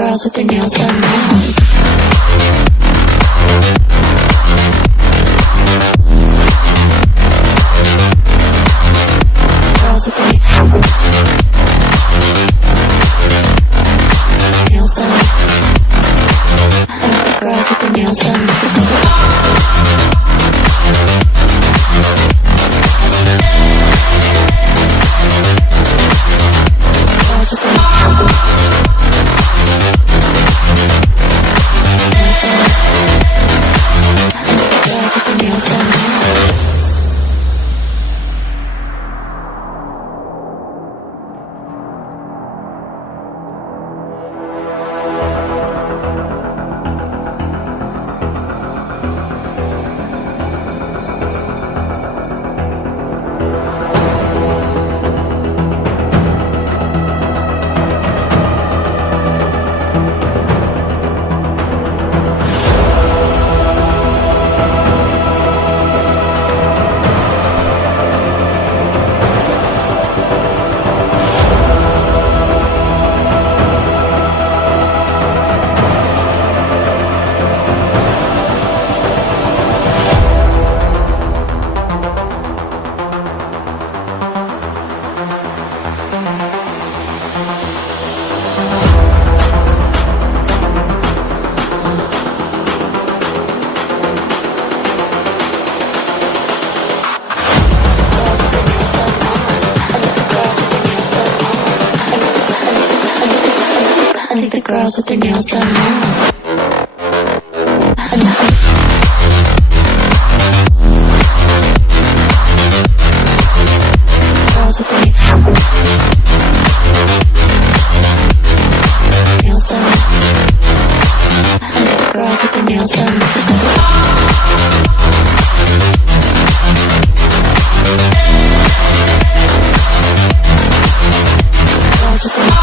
girls with their nails done now. Girls with their nails done. Girls with their nails done. Girls with their nails done now. Girls with their nails done. Girls with their nails done. Girls with their